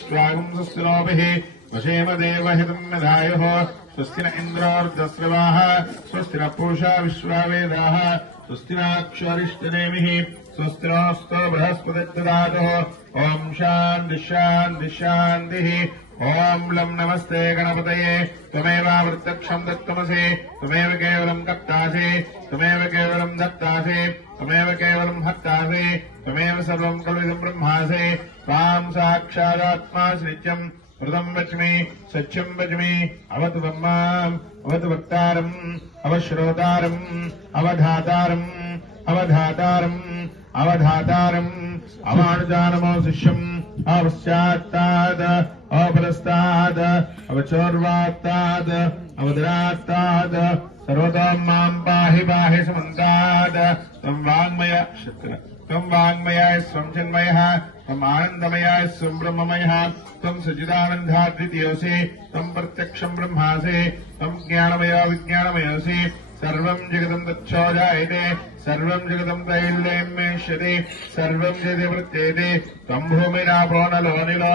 स्वागम् स्वस्तिनोभिः वशेम देवहितम् यदायुः स्वस्ति न इन्द्रोर्धस्रवाः स्वस्ति न पूषा विश्वावेदाः स्वस्ति नाक्षरिष्टनेमिः स्वस्ति नोऽस्तु बृहस्पतिर्दधातुः ॐ शान्तिः शान्तिः शान्तिः ॐ लं नमस्ते गणपतये त्वमेवावृत्तक्षम् दत्तमसि त्वमेव केवलम् कर्तासि त्वमेव केवलम् दत्तासि त्वमेव केवलम् हर्तासि त्वमेव सर्वम् कल्विदम् ब्रह्मासि त्वाम् साक्षादात्मासि नित्यम् वृतम् वच्मि सत्यम् वच्मि अवतु ब्रह्माम् अवतु वक्तारम् अवश्रोतारम् अवधातारम् अवधातारम् अवधातारम् अवानुजानमो शिष्यम् अवश्चात्ताद अपरस्ताद अवचोर्वात्ताद अवदरात्ताद सर्वतोम् माम् पाहि पाहि समन्ताद त्वम् वाङ्मयाय स्वम् चिन्मयः त्वम् आनन्दमयाय स्वम् ब्रह्ममयः त्वम् सच्चिदानन्दाद्वितीयोऽसि त्वम् प्रत्यक्षम् ब्रह्मासि त्वम् ज्ञानमयो विज्ञानमयोऽसि सर्वम् जगतम् तच्छोजायते सर्वम् जगतम् त्रैलोक्यमेष्यति सर्वम् जगति वृत्येते त्वम् भूमिरापो नलो निलो